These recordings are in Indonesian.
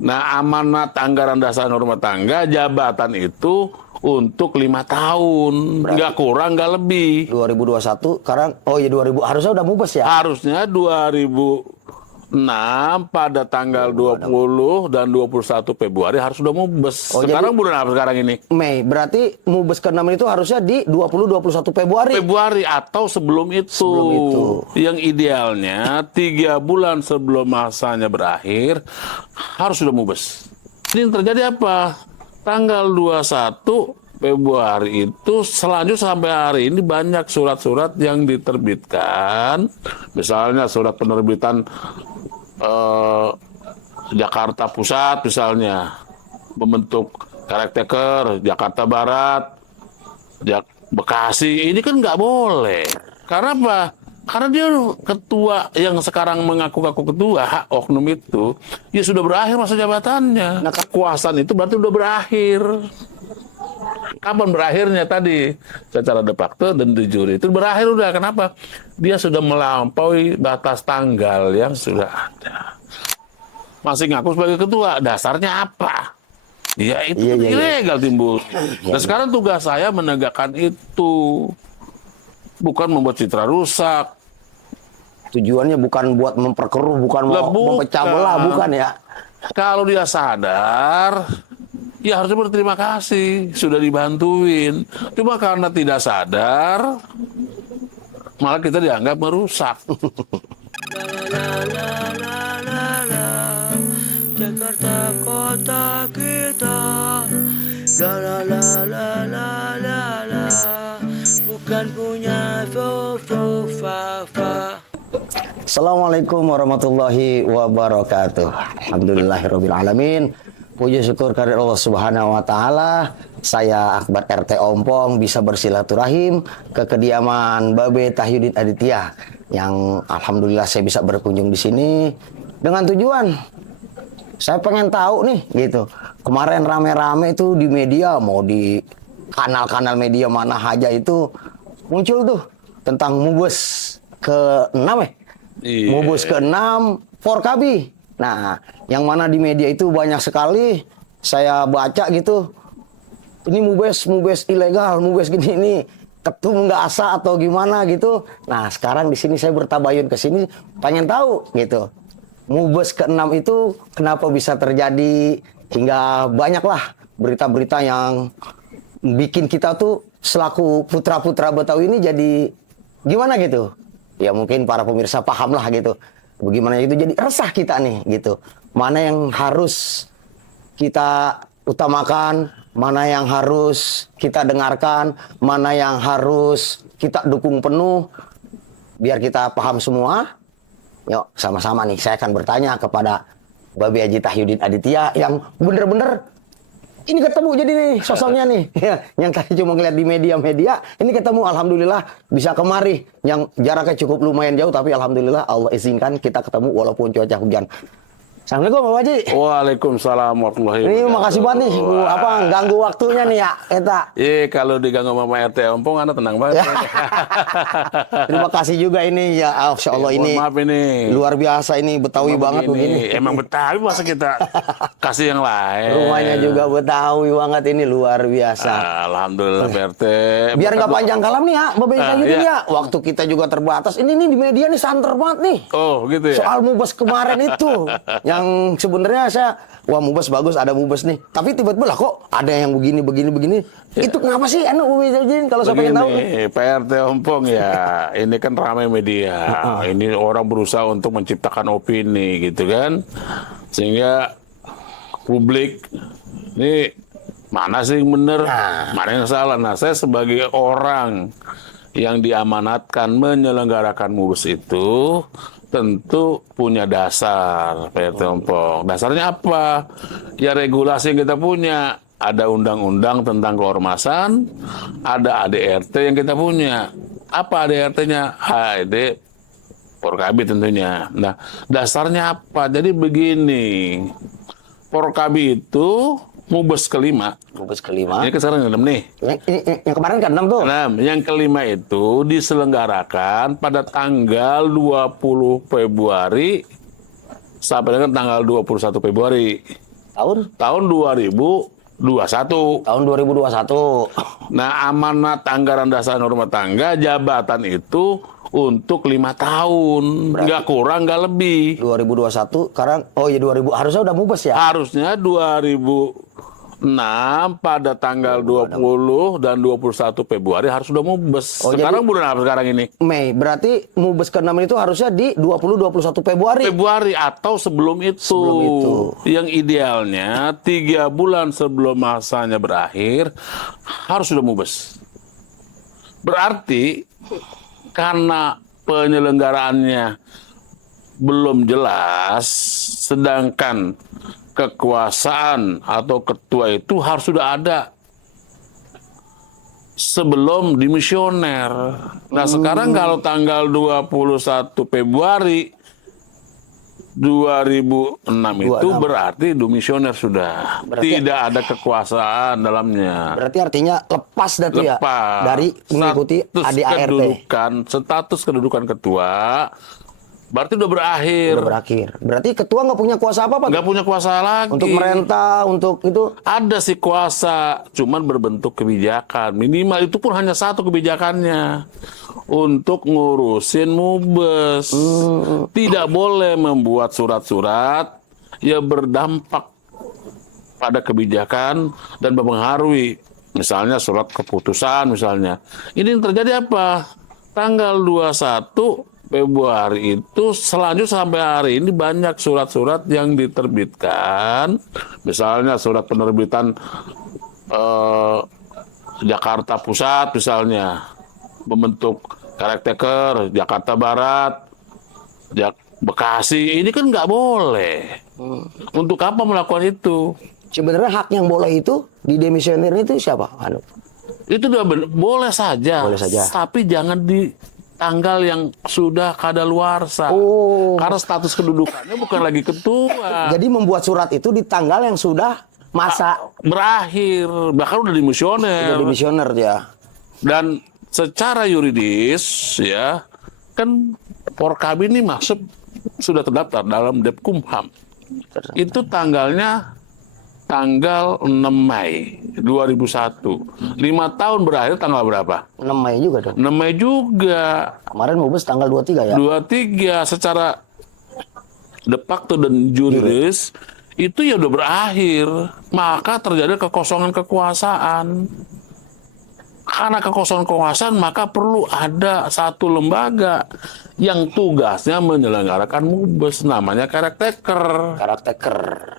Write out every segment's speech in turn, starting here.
Nah, amanat anggaran dasar rumah tangga jabatan itu untuk 5 tahun, nggak kurang, nggak lebih. 2021 sekarang, oh ya 2000 harusnya udah mubes ya. Harusnya 2006 pada tanggal 20 dan 21 Februari harus sudah mubes. Oh, Sekarang jadi bulan apa sekarang ini? Mei, berarti mubes ke-6 itu harusnya di 20-21 Februari. Februari atau sebelum itu. Sebelum itu. Yang idealnya 3 bulan sebelum masanya berakhir harus sudah mubes. Ini yang terjadi apa? Tanggal 21 Februari itu selanjutnya sampai hari ini banyak surat-surat yang diterbitkan. Misalnya surat penerbitan Jakarta Pusat misalnya membentuk caretaker Jakarta Barat, Bekasi, ini kan nggak boleh. Karena apa? Karena dia ketua yang sekarang mengaku-ngaku ketua, oknum itu, ya sudah berakhir masa jabatannya. Nah, kekuasaan itu berarti sudah berakhir. Kapan berakhirnya tadi? Secara de facto dan de jure itu berakhir udah. Kenapa? Dia sudah melampaui batas tanggal yang sudah ada. Masih ngaku sebagai ketua, dasarnya apa? Ya itu ilegal timbul. Dan sekarang tugas saya menegakkan itu. Bukan membuat citra rusak. Tujuannya bukan buat memperkeruh, bukan mau memecah belah, bukan ya. Kalau dia sadar, ya harusnya berterima kasih, sudah dibantuin. Cuma karena tidak sadar, malah kita dianggap merusak. Jakarta kota kita, la la la la la la la, bukan punya fo fa fa. Assalamualaikum warahmatullahi wabarakatuh. Alhamdulillahirabbil alamin. Puji syukur kehadirat Allah Subhanahu wa taala. Saya Akbar RT Ompong bisa bersilaturahim ke kediaman Babe Tahyudin Aditya yang alhamdulillah saya bisa berkunjung di sini dengan tujuan saya pengen tahu nih gitu. Kemarin rame-rame itu di media, mau di kanal-kanal media mana aja itu muncul tuh tentang mubes ke-6 ya. Mubes ke-6 Forkabi. Nah, yang mana di media itu banyak sekali saya baca gitu. Ini mubes ilegal, mubes gini ini ketum nggak asa atau gimana gitu. Nah, sekarang di sini saya bertabayun ke sini pengen tahu gitu. Mubes ke-6 itu kenapa bisa terjadi hingga banyaklah berita-berita yang bikin kita tuh selaku putra-putra Betawi ini jadi gimana gitu. Ya mungkin para pemirsa paham lah gitu. Bagaimana itu jadi resah kita nih gitu. Mana yang harus kita utamakan, mana yang harus kita dengarkan, mana yang harus kita dukung penuh. Biar kita paham semua. Yuk sama-sama nih saya akan bertanya kepada Babe Haji Tahyudin Aditya yang bener-bener ini ketemu jadi nih sosoknya nih ya, yang tadi cuma ngeliat di media-media ini ketemu alhamdulillah bisa kemari yang jaraknya cukup lumayan jauh tapi alhamdulillah Allah izinkan kita ketemu walaupun cuaca hujan. Assalamualaikum Bapak Haji. Waalaikumsalam warahmatullahi wabarakatuh. Ini makasih banget nih ganggu waktunya nih ya kita. Kalau diganggu sama RT Ompong Anda tenang banget. Terima kasih juga ini ya Insya Allah ini. Maaf ini. Luar biasa ini Betawi banget begini. Emang Betawi masa kita kasih yang lain. Rumahnya juga Betawi banget ini luar biasa. Alhamdulillah RT. Biar nggak panjang kalam nih ya, Babe Tahyudin ya. Waktu kita juga terbatas. Ini nih di media nih santer banget nih. Oh gitu ya. Soal mubes kemarin itu. Yang sebenarnya saya, wah mubes bagus, ada mubes nih. Tapi tiba-tiba lah kok ada yang begini. Ya. Itu kenapa sih enak Babe Tahyudin kalau saya pengen tahu? PRT Ompong ya, ini kan ramai media. Ini orang berusaha untuk menciptakan opini gitu kan. Sehingga publik ini mana sih yang benar, mana yang salah. Nah, saya sebagai orang yang diamanatkan menyelenggarakan mubes itu tentu punya dasar, PRT Ompong. Dasarnya apa? Ya regulasi yang kita punya. Ada undang-undang tentang keormasan, ada ADRT yang kita punya. Apa ADRT-nya? HID Forkabi tentunya. Nah, dasarnya apa? Jadi begini, Forkabi itu mubes kelima. Mubes kelima. Ini sekarang yang 6 nih. Yang kemarin kan 6 tuh. 6. Yang kelima itu diselenggarakan pada tanggal 20 Februari sampai dengan tanggal 21 Februari tahun 2021. Tahun 2021. Nah, amanat anggaran dasar rumah tangga jabatan itu untuk 5 tahun, nggak kurang nggak lebih. 2021 sekarang 2000 harusnya udah mubes ya. Harusnya 2006 pada tanggal 20 dan 21 Februari harus sudah mubes. Sekarang bulan apa sekarang ini? Mei. Berarti mubes ke-6 itu harusnya di 20-21 Februari. Februari atau sebelum itu. Yang idealnya 3 bulan sebelum masanya berakhir harus sudah mubes. Berarti karena penyelenggaraannya belum jelas, sedangkan kekuasaan atau ketua itu harus sudah ada sebelum dimisioner. Nah, sekarang kalau tanggal 21 Februari 2006 itu berarti dimisioner sudah. Tidak ada kekuasaan dalamnya. Berarti artinya lepas ya dari mengikuti ADART. Status kedudukan ketua berarti udah berakhir. Berarti ketua nggak punya kuasa apa-apa? Nggak punya kuasa lagi. Untuk merentah, untuk itu? Ada sih kuasa, cuman berbentuk kebijakan. Minimal itu pun hanya satu kebijakannya. Untuk ngurusin mubes. Tidak boleh membuat surat-surat yang berdampak pada kebijakan dan mempengaruhi. Misalnya surat keputusan misalnya. Ini yang terjadi apa? Tanggal 21 Februari itu selanjutnya sampai hari ini banyak surat-surat yang diterbitkan. Misalnya surat penerbitan Jakarta Pusat misalnya. Membentuk caretaker Jakarta Barat, Bekasi. Ini kan nggak boleh. Untuk apa melakukan itu? Sebenarnya hak yang boleh itu di demisioner itu siapa? Itu udah boleh saja. Tapi jangan di tanggal yang sudah kadaluarsa. Karena status kedudukannya bukan lagi ketua. Jadi membuat surat itu di tanggal yang sudah masa berakhir, bahkan udah dimisioner. Dan secara yuridis ya, kan Porkabi ini masuk sudah terdaftar dalam Depkumham. Itu tanggalnya tanggal 6 Mei 2001. 5 tahun berakhir tanggal berapa? 6 Mei juga dong. 6 Mei juga. Kemarin mubes tanggal 23 ya? 23 secara de facto dan juris itu ya udah berakhir. Maka terjadi kekosongan kekuasaan. Karena kekosongan kekuasaan maka perlu ada satu lembaga yang tugasnya menyelenggarakan mubes, namanya caretaker.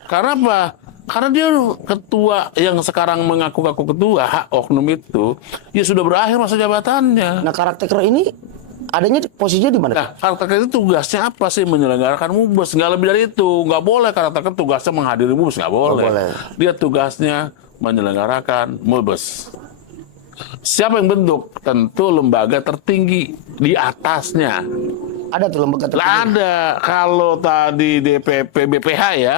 Karena apa? Karena dia ketua yang sekarang mengaku-ngaku ketua, oknum itu, ya sudah berakhir masa jabatannya. Nah, caretaker ini adanya posisinya di mana? Nah, caretaker itu tugasnya apa sih? Menyelenggarakan mubes. Nggak lebih dari itu. Nggak boleh caretaker tugasnya menghadiri mubes. Nggak boleh. Dia tugasnya menyelenggarakan mubes. Siapa yang bentuk? Tentu lembaga tertinggi di atasnya. Ada tuh lembaga tertinggi? Ada. Kalau tadi DPP BPH ya.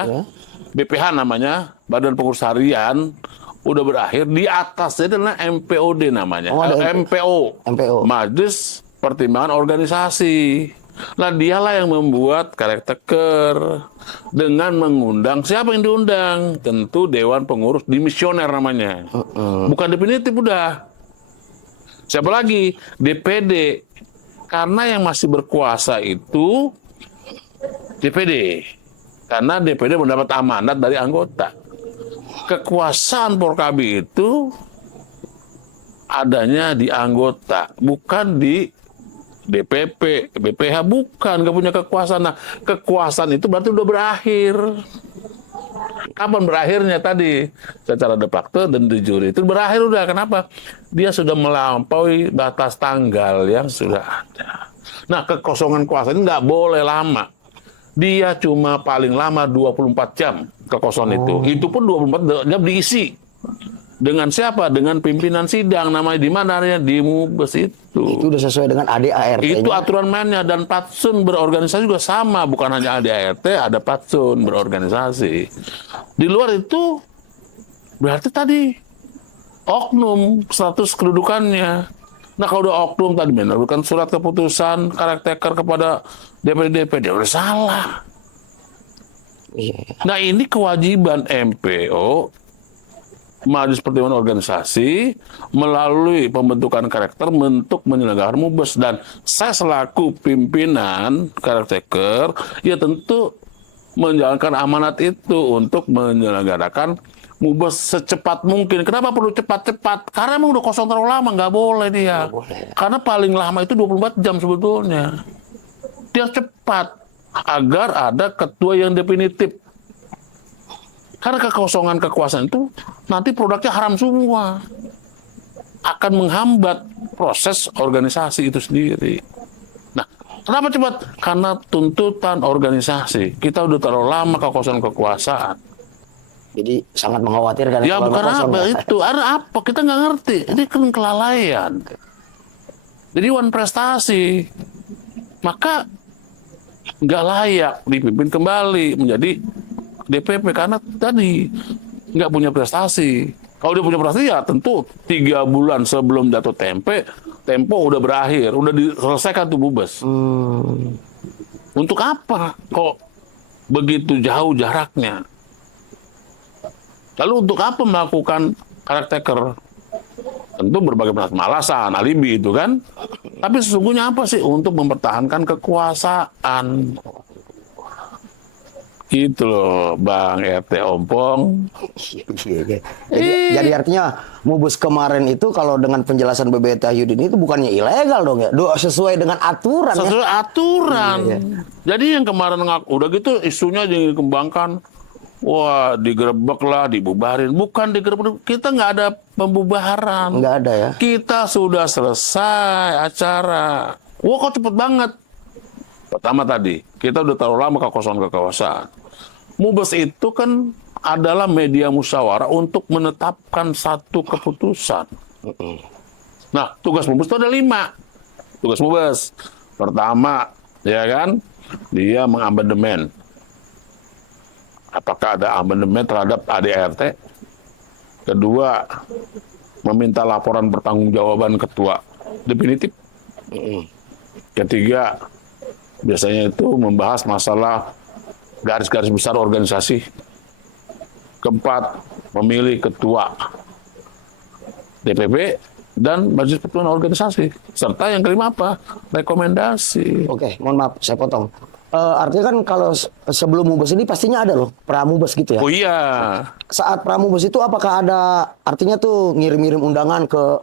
BPH namanya, Badan Pengurus Harian, udah berakhir. Di atasnya adalah MPOD namanya. MPO. Majelis Pertimbangan Organisasi. Nah, dialah yang membuat caretaker dengan mengundang. Siapa yang diundang? Tentu Dewan Pengurus Dimisioner namanya. Bukan definitif udah. Siapa lagi? DPD. Karena yang masih berkuasa itu DPD. Karena DPD mendapat amanat dari anggota. Kekuasaan Porkabi itu adanya di anggota, bukan di DPP, BPH, bukan, nggak punya kekuasaan. Nah, kekuasaan itu berarti udah berakhir. Kapan berakhirnya tadi? Secara de facto dan de jure itu berakhir udah. Kenapa? Dia sudah melampaui batas tanggal yang sudah ada. Nah, kekosongan kuasa ini nggak boleh lama. Dia cuma paling lama 24 jam kekosongan itu. Itu pun 24 jam diisi. Dengan siapa? Dengan pimpinan sidang. Namanya di mana? Di mubes itu. Itu udah sesuai dengan ADART. Itu aturan mainnya. Dan patsun berorganisasi juga sama. Bukan hanya ADART, ada patsun berorganisasi. Di luar itu berarti tadi oknum status kedudukannya. Nah, kalau udah oknum tadi menerbitkan surat keputusan caretaker kepada DPD udah salah. Iya. Nah ini kewajiban MPO, Majelis Pertimbangan Organisasi, melalui pembentukan karakter untuk menyelenggarakan MUBES. Dan saya selaku pimpinan caretaker, ya tentu menjalankan amanat itu untuk menyelenggarakan MUBES secepat mungkin. Kenapa perlu cepat-cepat? Karena emang udah kosong terlalu lama, nggak boleh dia. Karena paling lama itu 24 jam sebetulnya. Dia cepat, agar ada ketua yang definitif. Karena kekosongan kekuasaan itu nanti produknya haram semua. Akan menghambat proses organisasi itu sendiri. Nah, kenapa cepat? Karena tuntutan organisasi. Kita udah terlalu lama kekosongan kekuasaan. Jadi sangat mengkhawatirkan. Ya kalau bukan kosong, apa ya. itu, ada apa? Kita nggak ngerti. Ini kan kelalaian. Jadi wan prestasi. Maka nggak layak dipimpin kembali menjadi DPP karena tadi nggak punya prestasi. Kalau dia punya prestasi ya tentu 3 bulan sebelum jatuh tempo udah berakhir, udah diselesaikan tuh MUBES. Untuk apa kok begitu jauh jaraknya? Lalu untuk apa melakukan caretaker? Tentu berbagai macam alasan, alibi itu kan. Tapi sesungguhnya apa sih? Untuk mempertahankan kekuasaan. Gitu loh, Bang RT Ompong. Iya. Jadi artinya MUBES kemarin itu kalau dengan penjelasan BB Tahyudin itu bukannya ilegal dong ya? Sesuai dengan aturan ya? Sesuai aturan. Iya. Jadi yang kemarin udah gitu isunya dikembangkan. Wah, digerebek lah, dibubarin. Bukan digerebek, kita nggak ada pembubaran. Nggak ada ya? Kita sudah selesai acara. Wah, kok cepet banget. Pertama tadi, kita udah terlalu lama kekosongan kekuasaan. MUBES itu kan adalah media musyawarah untuk menetapkan satu keputusan. Nah, tugas MUBES itu ada 5. Tugas MUBES. Pertama, ya kan, dia mengamandemen. Apakah ada amandemen terhadap ADRT? Kedua, meminta laporan pertanggungjawaban ketua definitif. Ketiga, biasanya itu membahas masalah garis-garis besar organisasi. Keempat, memilih ketua DPP dan Majelis Pertimbangan Organisasi. Serta yang kelima apa? Rekomendasi. Oke, mohon maaf, saya potong. Artinya kan kalau sebelum MUBES ini pastinya ada loh, pra-MUBES gitu ya. Oh iya. Saat pra-MUBES itu apakah ada, artinya tuh ngirim-ngirim undangan ke...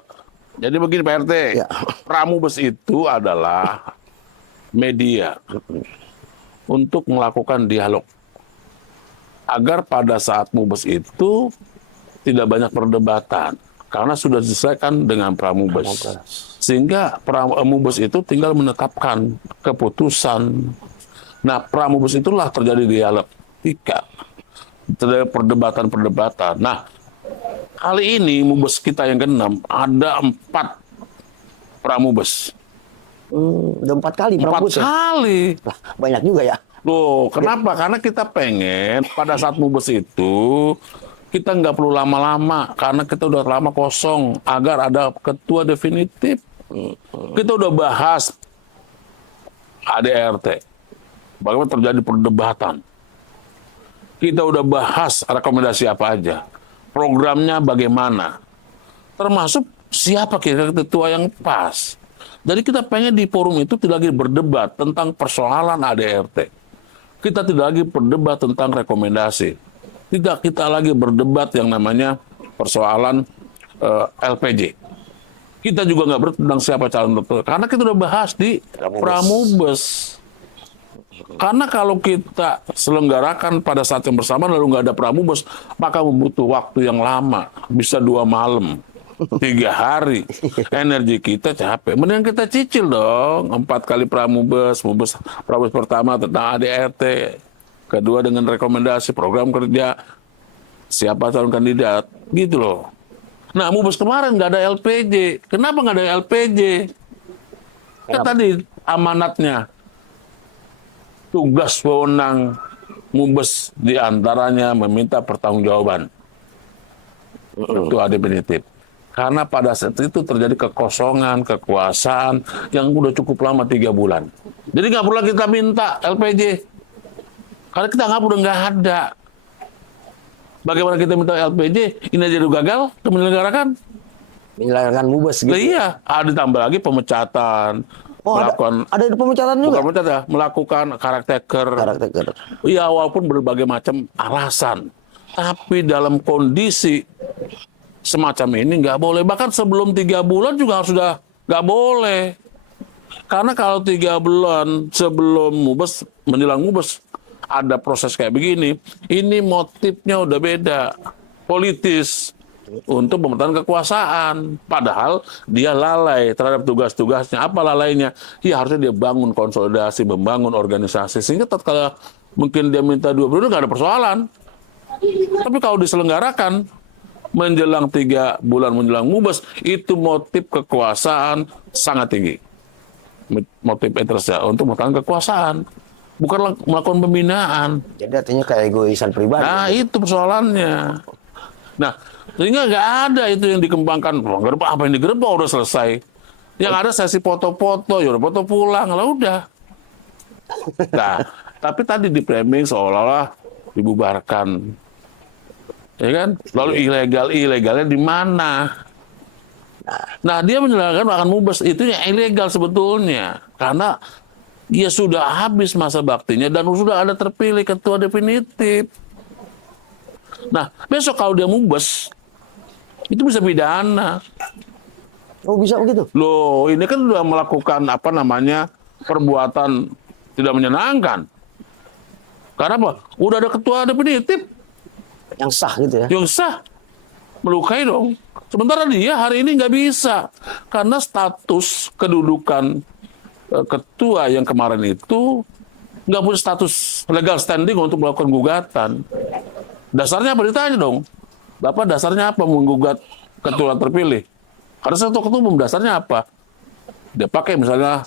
Jadi begini Pak RT, Ya. Pramubes itu adalah media untuk melakukan dialog. Agar pada saat MUBES itu tidak banyak perdebatan. Karena sudah diselesaikan dengan Pramubes. Sehingga Pramubes itu tinggal menetapkan keputusan. Nah, Pramubes itulah terjadi dialog. Terjadi perdebatan-perdebatan. Nah, kali ini MUBES kita yang ke-6 ada 4 Pramubes. Udah 4 kali 4 pra-MUBES ya? kali. Lah, banyak juga ya. Loh, kenapa? Karena kita pengen pada saat MUBES itu kita nggak perlu lama-lama karena kita udah lama kosong agar ada ketua definitif. Kita udah bahas ADRT. Bagaimana terjadi perdebatan. Kita udah bahas rekomendasi apa aja. Programnya bagaimana. Termasuk siapa kira-kira ketua yang pas. Jadi kita pengen di forum itu tidak lagi berdebat tentang persoalan ADRT. Kita tidak lagi berdebat tentang rekomendasi. Tidak kita lagi berdebat yang namanya persoalan LPJ. Kita juga nggak berdebat tentang siapa calon ketua. Karena kita udah bahas di Pramubes. Karena kalau kita selenggarakan pada saat yang bersamaan lalu nggak ada Pramubes, maka membutuh waktu yang lama. Bisa 2 malam. 3 hari, energi kita capek. Mendingan kita cicil dong, 4 kali Pramubes, Pramubes pertama tentang ADRT, kedua dengan rekomendasi program kerja, siapa calon kandidat, gitu loh. Nah, MUBES kemarin nggak ada LPJ. Kenapa nggak ada LPJ? Kan tadi amanatnya, tugas wewenang MUBES diantaranya meminta pertanggungjawaban. Itu ada definitif. Karena pada saat itu terjadi kekosongan, kekuasaan yang udah cukup lama 3 bulan. Jadi nggak perlu kita minta LPJ. Karena kita anggap udah nggak ada. Bagaimana kita minta LPJ, ini aja udah gagal, kita menyelenggarakan. Menyelenggarakan mubes gitu. Nah, iya, ada tambah lagi pemecatan. Oh, ada pemecatan juga? Bukan pemecatan, melakukan karakter. Iya, walaupun berbagai macam alasan. Tapi dalam kondisi semacam ini nggak boleh. Bahkan sebelum 3 bulan juga sudah nggak boleh. Karena kalau 3 bulan sebelum mubes, menjelang mubes, ada proses kayak begini, ini motifnya udah beda. Politis. Untuk pemerintahan kekuasaan. Padahal dia lalai terhadap tugas-tugasnya. Apa lalainya? Ya harusnya dia bangun konsolidasi, membangun organisasi. Sehingga tatkala mungkin dia minta 2 periode nggak ada persoalan. Tapi kalau diselenggarakan menjelang 3 bulan menjelang mubes, itu motif kekuasaan sangat tinggi. Motif interestnya untuk melakukan kekuasaan. Bukan melakukan pembinaan. Jadi artinya kayak egoisan pribadi. Nah, itu persoalannya. Nah, sehingga nggak ada itu yang dikembangkan. Apa yang digerebek udah selesai. Yang ada sesi foto-foto, ya udah foto pulang, lah udah. Nah, tapi tadi di framing seolah-olah dibubarkan. Ya kan? Lalu ilegalnya di mana? Nah, dia menjelaskan akan mubes itu yang ilegal sebetulnya. Karena dia sudah habis masa baktinya dan sudah ada terpilih ketua definitif. Nah, besok kalau dia mubes, itu bisa pidana. Oh, bisa begitu? Loh, ini kan sudah melakukan perbuatan tidak menyenangkan. Karena apa? Udah ada ketua definitif. Yang sah gitu ya? Yang sah. Melukai dong. Sementara dia hari ini nggak bisa. Karena status kedudukan ketua yang kemarin itu nggak punya status legal standing untuk melakukan gugatan. Dasarnya apa ditanya dong? Bapak dasarnya apa menggugat ketua terpilih? Karena satu ketua umum dasarnya apa? Dia pakai misalnya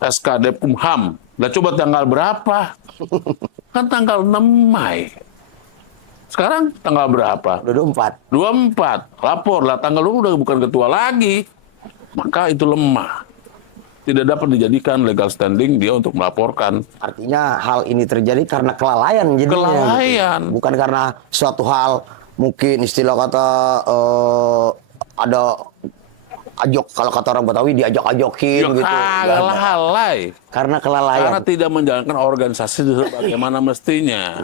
SK Dekumham. Nah coba tanggal berapa? Kan tanggal 6 Mei. Sekarang tanggal berapa? 24. 24. Lapor lah tanggal lu udah bukan ketua lagi. Maka itu lemah. Tidak dapat dijadikan legal standing dia untuk melaporkan. Artinya hal ini terjadi karena kelalaian jadinya. Kelalaian. Gitu. Bukan karena suatu hal mungkin istilah kata ada kalau kata orang Betawi diajak-ajokin gitu. Lalai. Karena kelalaian. Karena tidak menjalankan organisasi bagaimana mestinya.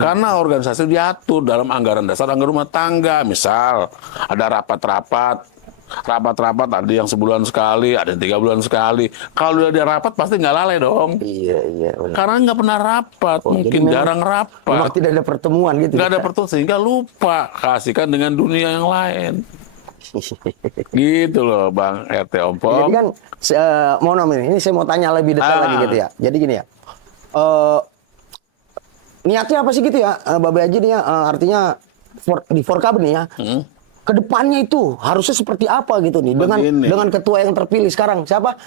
Karena organisasi diatur dalam anggaran dasar anggaran rumah tangga. Misal ada rapat-rapat ada yang sebulan sekali, ada yang 3 bulan sekali. Kalau udah ada rapat pasti nggak lalai dong. Iya. Benar. Karena nggak pernah rapat, mungkin jarang rapat. Memang tidak ada pertemuan gitu. Nggak ada pertemuan sehingga lupa kasihkan dengan dunia yang lain. Gitu loh Bang RT Ompong. Jadi kan mau ini saya mau tanya lebih detail lagi gitu ya. Jadi gini ya. Niatnya apa sih gitu ya? Babe Haji nih ya, artinya di Forkab nih ya. Kedepannya itu harusnya seperti apa gitu nih dengan ketua yang terpilih sekarang siapa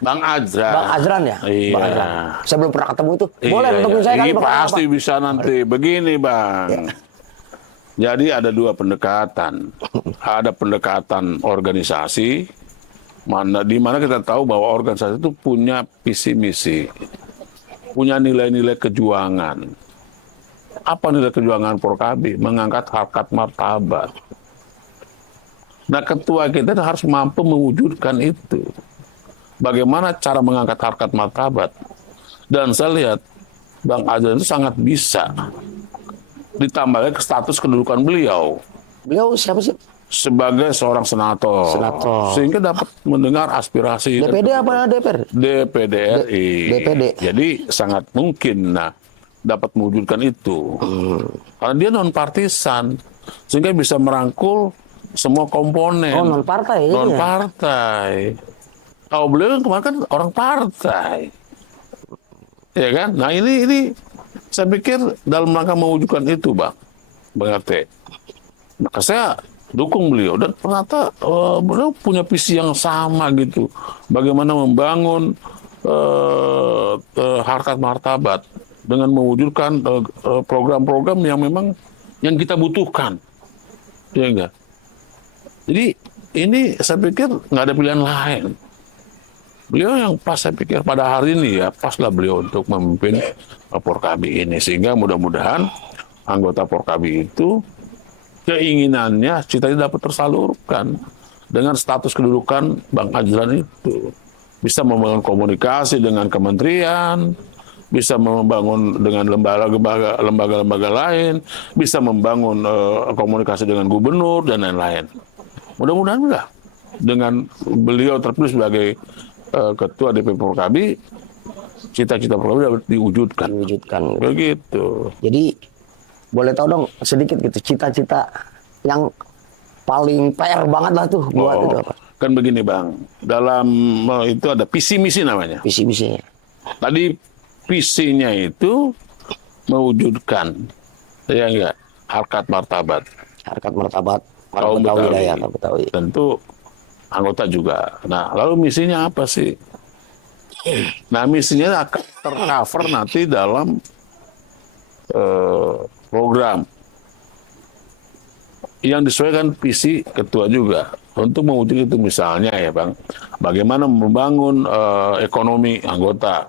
Bang Azran. Bang Azran ya. Iya. Bang Azran. Saya belum pernah ketemu itu. Boleh untuk saya kan Ini pasti apa? bisa nanti. Begini Bang. Ya. Jadi ada 2 pendekatan. Ada pendekatan organisasi, di mana kita tahu bahwa organisasi itu punya visi misi, punya nilai-nilai kejuangan. Apa nilai kejuangan Forkabi? Mengangkat harkat martabat. Nah, ketua kita harus mampu mewujudkan itu. Bagaimana cara mengangkat harkat martabat? Dan saya lihat Bang Azran itu sangat bisa. Ditambah lagi ke status kedudukan beliau. Beliau siapa sih? Sebagai seorang senator. Sehingga dapat mendengar aspirasi. DPD apa DPR? DPD RI. DPD. Jadi sangat mungkin dapat mewujudkan itu. Karena dia non partisan. Sehingga bisa merangkul semua komponen. Oh, non partai. Non partai. Kalau beliau kemarin kan orang partai. Ya kan? Nah ini saya pikir dalam rangka mewujudkan itu Bang RT. Maka saya dukung beliau dan ternyata beliau punya visi yang sama gitu. Bagaimana membangun harkat martabat dengan mewujudkan program-program yang memang yang kita butuhkan. Ya enggak? Jadi ini saya pikir nggak ada pilihan lain. Beliau yang pas, saya pikir pada hari ini ya pas lah beliau untuk memimpin Porkabi ini, sehingga mudah-mudahan anggota Porkabi itu keinginannya, cita-cita dapat tersalurkan dengan status kedudukan Bang Ajlan itu. Bisa membangun komunikasi dengan kementerian, bisa membangun dengan lembaga-lembaga lain, bisa membangun komunikasi dengan gubernur dan lain-lain. Mudah-mudahan lah dengan beliau terpilih sebagai ketua DPP Porkabi, cita-cita Porkabi dapat diwujudkan. Begitu. Jadi boleh tahu dong sedikit gitu cita-cita yang paling PR banget lah tuh buat itu apa? Kan begini Bang, dalam itu ada visi misi namanya. Visi misinya. Tadi visinya itu mewujudkan, ya enggak, harkat martabat. Harkat martabat para Kaum Betawi Betawi. lah ya, para Betawi. Tentu anggota juga. Nah, lalu misinya apa sih? Nah, misinya akan tercover nanti dalam program yang disesuaikan visi ketua juga untuk mewujudkan itu, misalnya ya Bang, bagaimana membangun ekonomi anggota,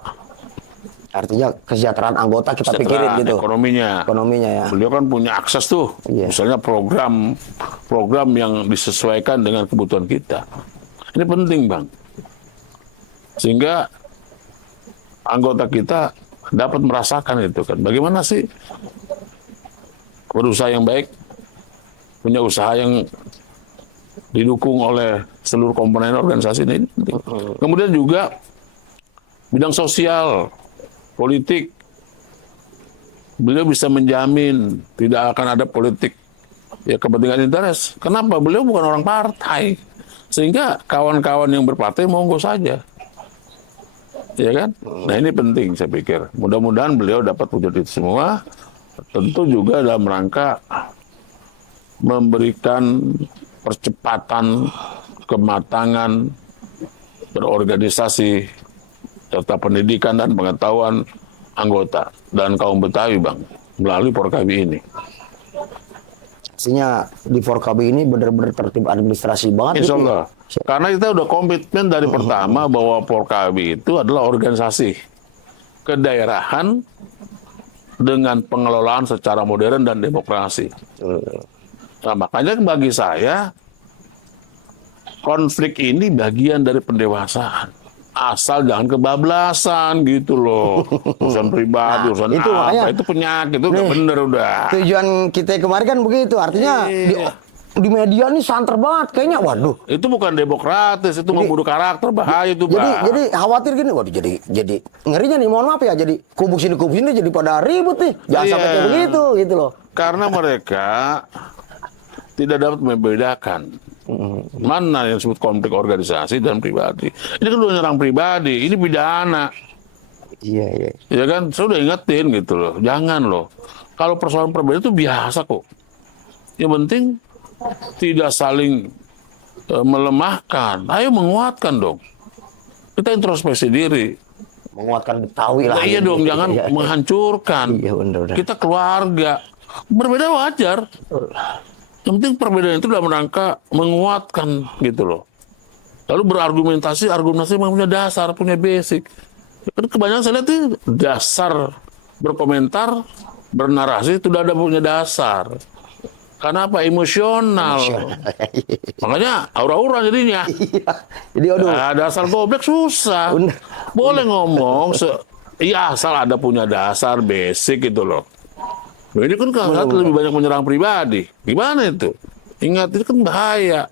Artinya kesejahteraan anggota kita pikirin gitu. ekonominya. Ekonominya ya. Beliau kan punya akses tuh, Iya. misalnya program yang disesuaikan dengan kebutuhan kita. Ini penting Bang, sehingga anggota kita dapat merasakan itu kan. Bagaimana sih berusaha yang baik, punya usaha yang didukung oleh seluruh komponen organisasi ini penting. Kemudian juga bidang sosial, politik, beliau bisa menjamin tidak akan ada politik ya kepentingan interest. Kenapa? Beliau bukan orang partai, sehingga kawan-kawan yang berpartai monggo saja, ya kan? Nah ini penting saya pikir. Mudah-mudahan beliau dapat wujud itu semua. Tentu juga dalam rangka memberikan percepatan kematangan berorganisasi serta pendidikan dan pengetahuan anggota dan kaum Betawi Bang melalui Porkabi ini. Artinya di Porkabi ini benar-benar tertib administrasi banget Insya gitu. Allah. Karena kita udah komitmen dari pertama bahwa Porkabi itu adalah organisasi kedaerahan dengan pengelolaan secara modern dan demokrasi. Nah, makanya bagi saya konflik ini bagian dari pendewasaan. Asal jangan kebablasan gitu loh. Urusan pribadi, urusan itu makanya- apa, itu penyakit, itu nggak Nih, bener udah. Tujuan kita kemarin kan begitu. Artinya Iya. di media nih santer banget kayaknya. Waduh. Itu bukan demokratis, itu membunuh karakter, bahaya itu Bang. Jadi khawatir gini, waduh jadi ngerinya nih, mohon maaf ya, jadi kubu sini jadi pada ribut nih. Jangan Iya. sampai kayak begitu gitu loh. Karena mereka tidak dapat membedakan mana yang disebut konflik organisasi dan pribadi. Ini kan udah nyerang pribadi, ini pidana. Iya, iya. Ya kan, saya udah ingetin gitu loh. Jangan loh. Kalau persoalan pribadi itu biasa kok. Yang penting tidak saling melemahkan. Ayo menguatkan dong. Kita introspeksi diri. Menguatkan Betawi lah. Nah, iya gitu. dong, jangan Iya. menghancurkan. Iya, benar. Kita keluarga. Berbeda wajar. Yang penting perbedaan itu dalam rangka menguatkan gitu loh. Lalu argumentasi memang punya dasar, punya basic. Kan kebanyakan saya lihat itu dasar berkomentar, bernarasi itu udah ada punya dasar. Karena apa? Emosional. Makanya aura-aura jadinya. Iya. Jadi aduh. Nah, dasar goblok susah. Bener. Boleh ngomong, iya asal ada punya dasar basic gitu loh. Nah, ini kan kalau lebih banyak menyerang pribadi. Gimana itu? Ingat, itu kan bahaya.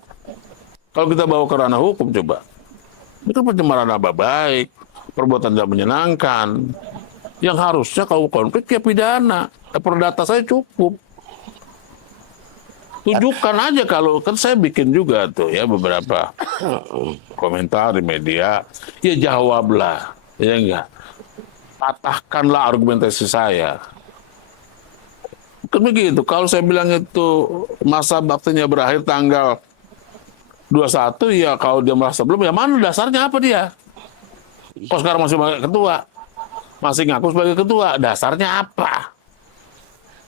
Kalau kita bawa ke ranah hukum coba. Ini kan pencemaran nama baik, perbuatan tidak menyenangkan. Yang harusnya kalau konflik ya pidana. Perdata saya cukup. Tunjukkan aja, kalau kan saya bikin juga tuh ya beberapa komentar di media. Ya jawablah, ya enggak. Patahkanlah argumentasi saya. Kan begitu. Kalau saya bilang itu masa baktinya berakhir tanggal 21, ya kalau dia merasa belum, ya mana dasarnya apa dia? Kok sekarang masih sebagai ketua? Masih ngaku sebagai ketua, dasarnya apa?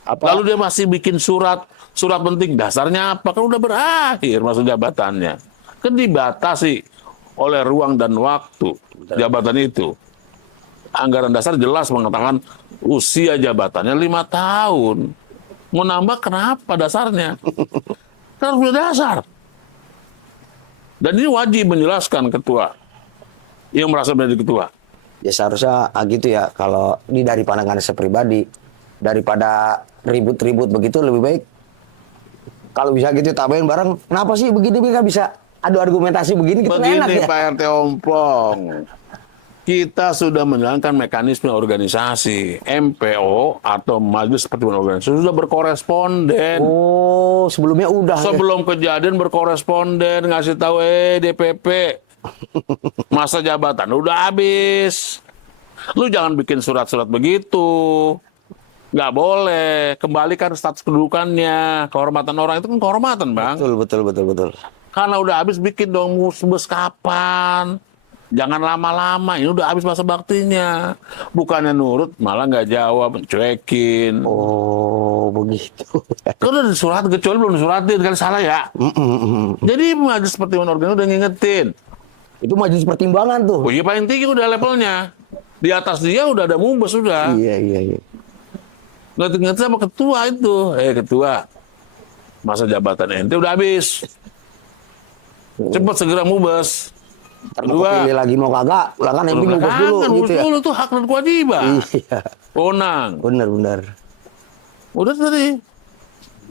Lalu dia masih bikin surat penting, dasarnya apa? Kan udah berakhir masa jabatannya. Kan dibatasi oleh ruang dan waktu. jabatan itu. Anggaran dasar jelas mengatakan usia jabatannya 5 tahun. Mau nambah kenapa dasarnya? Kan harus punya dasar. Dan ini wajib menjelaskan ketua yang merasa menjadi ketua. Ya seharusnya gitu ya, kalau ini dari pandangan saya pribadi, daripada ribut-ribut begitu lebih baik kalau bisa gitu tambahin bareng. Kenapa sih begini nggak bisa adu argumentasi begini gitu, enak Begini ya. Pak RT Ompong, kita sudah menjalankan mekanisme organisasi. MPO atau Majelis Pertimbangan Organisasi sudah berkoresponden. Oh, sebelumnya udah. Ya? Sebelum kejadian berkoresponden ngasih tahu DPP masa jabatan udah habis. Lu jangan bikin surat-surat begitu. Nggak boleh. Kembalikan status kedudukannya. Kehormatan orang itu kan kehormatan, Bang. Betul. Karena udah habis bikin dong musbes kapan. Jangan lama-lama. Ini udah habis masa baktinya. Bukannya nurut, malah nggak jawab, cuekin. Oh, begitu. Kan udah disurat, kecuali belum disuratin. Kan salah ya. Jadi Majelis Pertimbangan Organisasi udah ngingetin. Itu majelis pertimbangan tuh. Oh iya, paling tinggi udah levelnya. Di atas dia udah ada mubes udah. Iya. Ngerti sama ketua itu. Ketua, masa jabatan ente udah habis. Cepat segera mubes. Mau pilih lagi mau kagak, lah kan MP ngubus dulu gitu ya. Dulu tuh hak dan kewajiban. Iya. Wewenang. Benar. Udah tadi.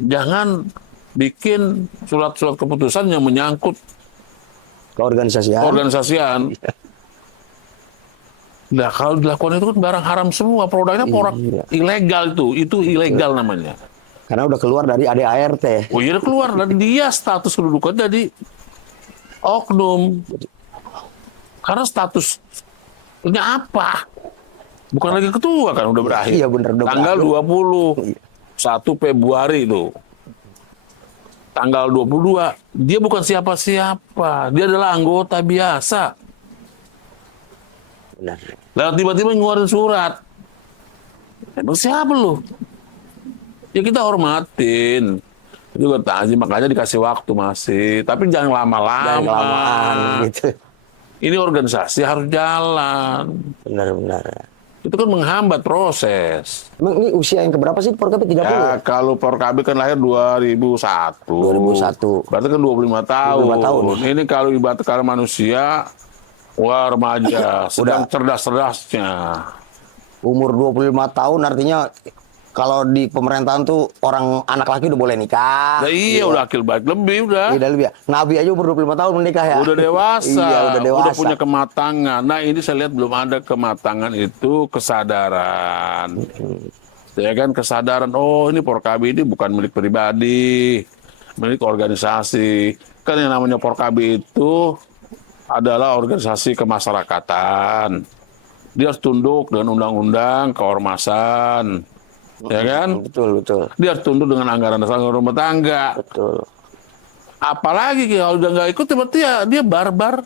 Jangan bikin surat-surat keputusan yang menyangkut Keorganisasian. organisasian. Nah, kalau dilakukan itu kan barang haram semua. Produknya produk ilegal itu ilegal namanya. Karena udah keluar dari ADART. Oh iya, udah keluar. Dan dia status kedudukannya di oknum. Karena statusnya apa? Bukan lagi ketua kan, udah berakhir. Iya benar. Tanggal 21 Februari itu. Tanggal 22, dia bukan siapa-siapa. Dia adalah anggota biasa. Benar. Lalu tiba-tiba ngeluarin surat. Emang siapa lu? Ya kita hormatin. Itu bertanya, makanya dikasih waktu masih. Tapi jangan lama-lama. Jangan kelamaan gitu. Ini organisasi harus jalan. Benar. Itu kan menghambat proses. Emang ini usia yang keberapa sih Porkabit 30 Ya, ya? kalau Porkabit kan lahir 2001. 2001. Berarti kan 25 tahun. 25 tahun. Ini kalau ibaratkan manusia, wah remaja, sedang cerdas-cerdasnya. Umur 25 tahun artinya kalau di pemerintahan tuh orang anak laki udah boleh nikah. Nah, iya, udah akil baik lebih udah. Udah lebih ya. Nabi aja umur 25 tahun menikah ya. Udah dewasa, Iya, udah dewasa. udah punya kematangan. Nah, ini saya lihat belum ada kematangan itu kesadaran. Ya kan, kesadaran, oh ini Porkabi ini bukan milik pribadi, milik organisasi. Kan yang namanya Porkabi itu adalah organisasi kemasyarakatan. Dia harus tunduk dengan undang-undang keormasan. Ya kan? Betul. Dia harus tunduk dengan anggaran dasar rumah tangga. Betul. Apalagi kalau udah nggak ikut, berarti ya dia barbar.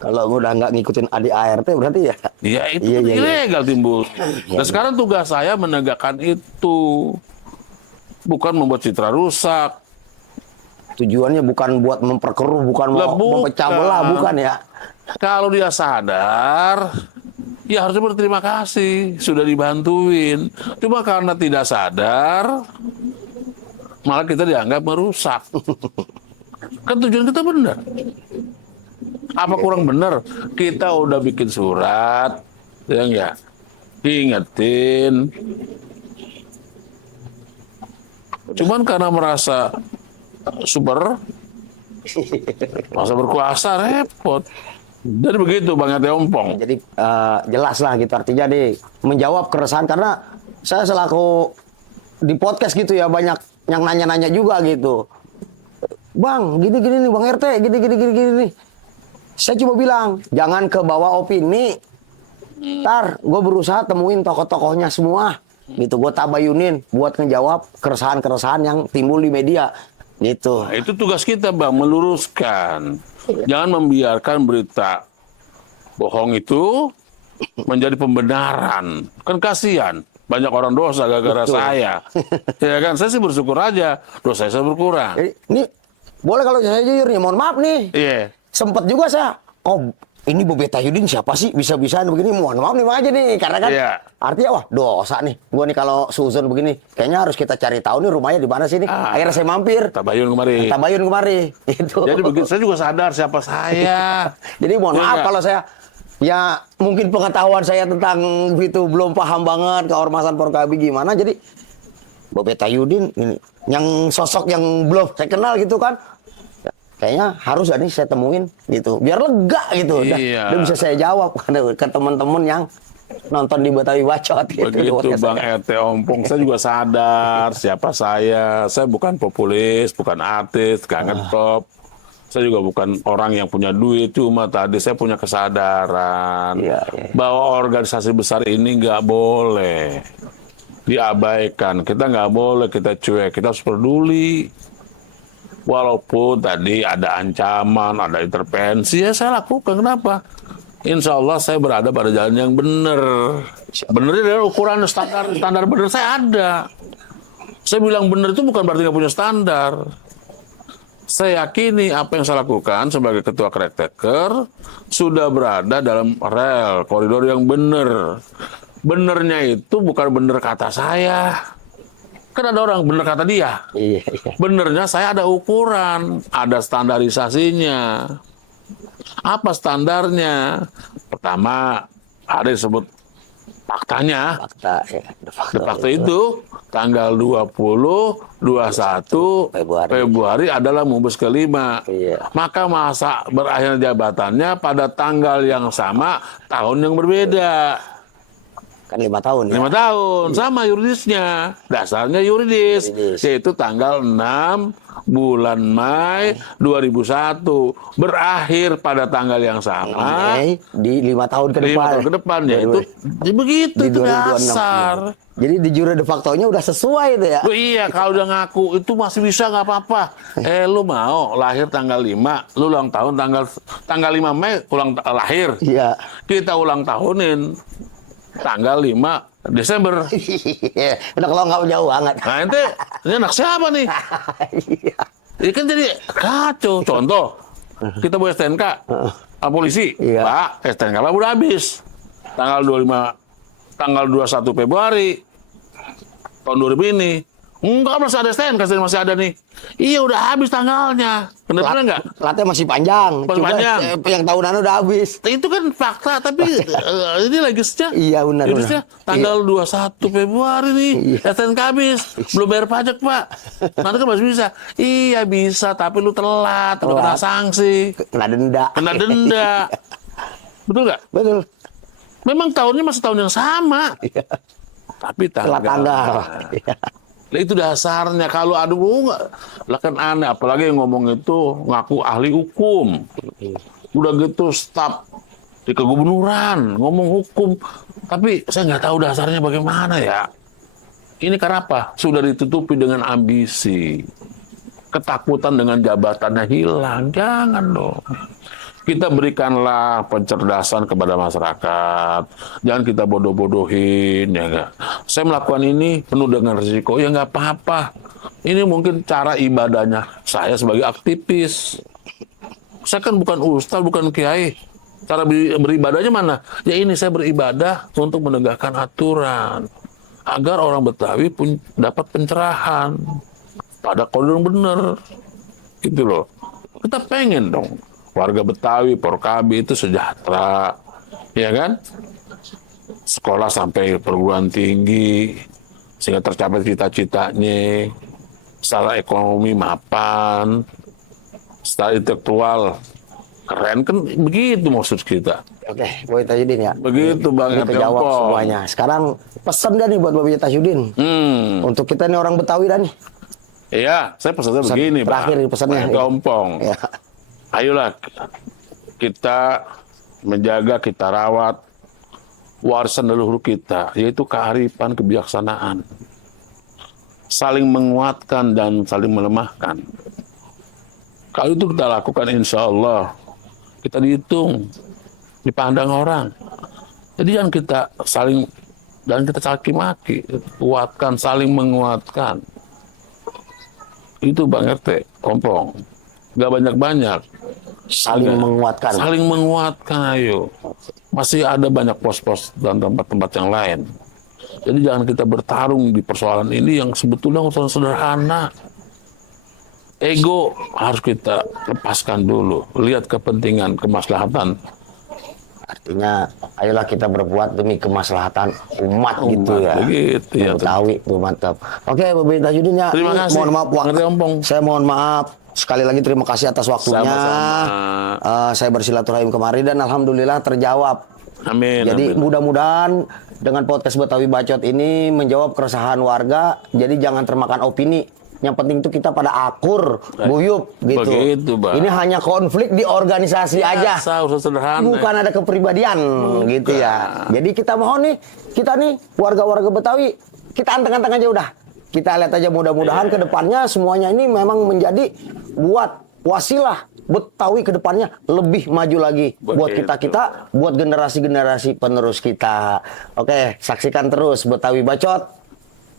Kalau udah nggak ngikutin ADART berarti ya. Ya itu Iya. ilegal timbul. Dan sekarang tugas saya menegakkan itu. Bukan membuat citra rusak. Tujuannya bukan buat memperkeruh, bukan mau memecah belah, bukan ya. Kalau dia sadar, ya harusnya berterima kasih. Sudah dibantuin. Cuma karena tidak sadar, malah kita dianggap merusak. Kan tujuan kita benar. Apa kurang benar? Kita udah bikin surat, ya, diingetin. Cuman karena merasa super, masa berkuasa repot. Dan begitu Bang RT Ompong. Jadi jelas lah gitu artinya menjawab keresahan karena saya selaku di podcast gitu ya banyak yang nanya-nanya juga gitu. Bang, gini-gini nih Bang RT, gini-gini nih. Saya cuma bilang, jangan ke bawah opini. Ntar gue berusaha temuin tokoh-tokohnya semua. Gitu, gue tabayunin buat ngejawab keresahan-keresahan yang timbul di media. Gitu. Nah, itu tugas kita Bang, meluruskan. Jangan membiarkan berita bohong itu menjadi pembenaran. Kan kasihan. Banyak orang dosa gara-gara saya. Ya kan, saya sih bersyukur aja. Dosa saya berkurang. Ini boleh kalau saya jujur nih, mohon maaf nih. Iya. Sempet juga saya, ini Bobi Tayudin siapa sih bisa-bisaan begini? Mohon maaf nih Bang aja nih, karena kan Iya. artinya wah dosa nih. Gua nih kalau suzon begini, kayaknya harus kita cari tahu nih rumahnya di mana sih nih. Akhirnya saya mampir. Tabayun kemari. Tabayun kemari. Itu. Jadi begitu saya juga sadar siapa saya. Jadi mohon Iya maaf nggak? kalau saya ya mungkin pengetahuan saya tentang itu belum paham banget keormasan Porkabi gimana. Jadi Bobi Tayudin ini yang sosok yang belum saya kenal gitu kan. Kayaknya harus nih saya temuin gitu. Biar lega gitu. Iya. Dan bisa saya jawab ke teman-teman yang nonton di Betawi Bacot gitu. Begitu Podcast Bang saya. RT Ompong, saya juga sadar siapa saya. Saya bukan populis, bukan artis, gak ngetop. Saya juga bukan orang yang punya duit, cuma tadi saya punya kesadaran Iya, iya. bahwa organisasi besar ini nggak boleh diabaikan. Kita nggak boleh kita cuek, kita harus peduli. Walaupun tadi ada ancaman, ada intervensi, ya saya lakukan. Kenapa? Insya Allah saya berada pada jalan yang benar. Benernya adalah ukuran standar benar saya ada. Saya bilang benar itu bukan berarti nggak punya standar. Saya yakini apa yang saya lakukan sebagai ketua caretaker sudah berada dalam rel koridor yang benar. Benernya itu bukan benar kata saya. Kan ada orang benar kata dia. Iya, iya. Benernya saya ada ukuran, ada standarisasinya. Apa standarnya? Pertama, ada disebut faktanya. Fakta ya. Fakta itu tanggal 20, 21 Februari adalah Mubes kelima. Iya. Maka masa berakhir jabatannya pada tanggal yang sama, tahun yang berbeda. Kan 5 tahun ya. 5 tahun, sama yuridisnya. Dasarnya yuridis, Yuridis. yaitu tanggal 6 bulan Mei 2001. Berakhir pada tanggal yang sama, Mei di 5 tahun ke 5 depan. tahun ke depan, yaitu begitu, Di itu 2026. dasar. Jadi di jure de facto-nya udah sesuai itu ya. Oh iya, kalau udah ngaku itu masih bisa nggak apa-apa. Lu mau lahir tanggal 5, lu ulang tahun tanggal 5 Mei lahir. Iya. Kita ulang tahunin tanggal 5 Desember. Iya. Udah kalau nggak jauh banget. Nah, ini anak siapa nih? Iya. Ini kan jadi kacau. Contoh, kita bawa STNK, polisi, Iya. Pak, STNK Pak udah habis. Tanggal 21 Februari tahun 2000 ini. Enggak, masih ada STNK, masih ada nih. Iya, udah habis tanggalnya. Bener-bener enggak? Latnya masih panjang. Masih Cuma panjang. yang tahunan udah habis. Itu kan fakta, tapi ini legisnya. Iya, benar, Legisnya benar. tanggal 21 Februari nih, Iya. STNK habis, belum bayar pajak Pak. Nanti kan masih bisa. Iya bisa, tapi lu telat, lu kena sanksi, Kena denda. kena denda. Betul nggak? Betul. Memang tahunnya masih tahun yang sama, Iya. tapi Telat tanggal. Iya. Nah, itu dasarnya. Kalau aduh nggak, lah kan aneh. Apalagi yang ngomong itu ngaku ahli hukum. Udah gitu staf di kegubernuran ngomong hukum. Tapi saya nggak tahu dasarnya bagaimana ya. Ini karena apa? Sudah ditutupi dengan ambisi. Ketakutan dengan jabatannya hilang. Jangan dong. Kita berikanlah pencerdasan kepada masyarakat. Jangan kita bodoh-bodohin, ya enggak. Saya melakukan ini penuh dengan risiko, ya nggak apa-apa. Ini mungkin cara ibadahnya saya sebagai aktivis. Saya kan bukan ustaz, bukan kiai. Cara beribadahnya mana? Ya ini saya beribadah untuk menegakkan aturan. Agar orang Betawi pun dapat pencerahan. Pada koridor yang benar. Gitu loh. Kita pengen dong. Warga Betawi, Porkabi itu sejahtera, ya kan? Sekolah sampai perguruan tinggi, sehingga tercapai cita-citanya. Secara ekonomi mapan, secara intelektual keren kan begitu maksud kita. Oke, Bobi Tayudin ya. Begitu Bang Kita RT jawab Ompong. semuanya. Sekarang pesan dah nih buat Bobi Tayudin. Untuk kita nih orang Betawi dah nih. Iya, saya pesannya Pesan begini, terakhir Bang. nih pesannya. Bang RT Ompong. Ya. Ayolah kita menjaga, kita rawat warisan leluhur kita, yaitu kearifan, kebijaksanaan. Saling menguatkan dan saling melemahkan. Kalau itu kita lakukan, insya Allah kita dihitung, dipandang orang. Jadi jangan kita saling caci maki, kuatkan, saling menguatkan. Itu Bang RT Ompong. Gak banyak-banyak. saling menguatkan. Saling menguatkan, ayo. Masih ada banyak pos-pos dan tempat-tempat yang lain. Jadi jangan kita bertarung di persoalan ini yang sebetulnya urusan sederhana. Ego harus kita lepaskan dulu. Lihat kepentingan, kemaslahatan. Artinya, ayolah kita berbuat demi kemaslahatan umat gitu ya. Begitu ya. Betawi tuh mantap. Oke, Bapak Tajuddin ya. Terima kasih. Mohon maaf, Ngerti, Ompong. saya mohon maaf. Sekali lagi terima kasih atas waktunya. Sama-sama. Saya bersilaturahim kemari dan alhamdulillah terjawab. Amin. Jadi amin. mudah-mudahan dengan podcast Betawi Bacot ini menjawab keresahan warga. Jadi jangan termakan opini. Yang penting itu kita pada akur, guyup gitu. Begitu, Bang. Ini hanya konflik di organisasi aja. Urusan sederhana. Bukan ada kepribadian gitu ya. Jadi kita mohon nih, kita nih warga-warga Betawi, kita anteng-anteng aja udah. Kita lihat aja mudah-mudahan ke depannya semuanya ini memang menjadi buat wasilah Betawi ke depannya lebih maju lagi. Buat kita-kita, buat generasi-generasi penerus kita. Oke, saksikan terus Betawi Bacot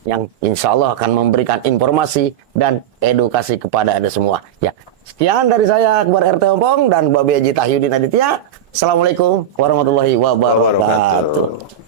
yang insya Allah akan memberikan informasi dan edukasi kepada Anda semua. Ya, sekian dari saya Akbar RT Ompong dan Babe Haji Tahyudin Aditya. Assalamualaikum warahmatullahi wabarakatuh.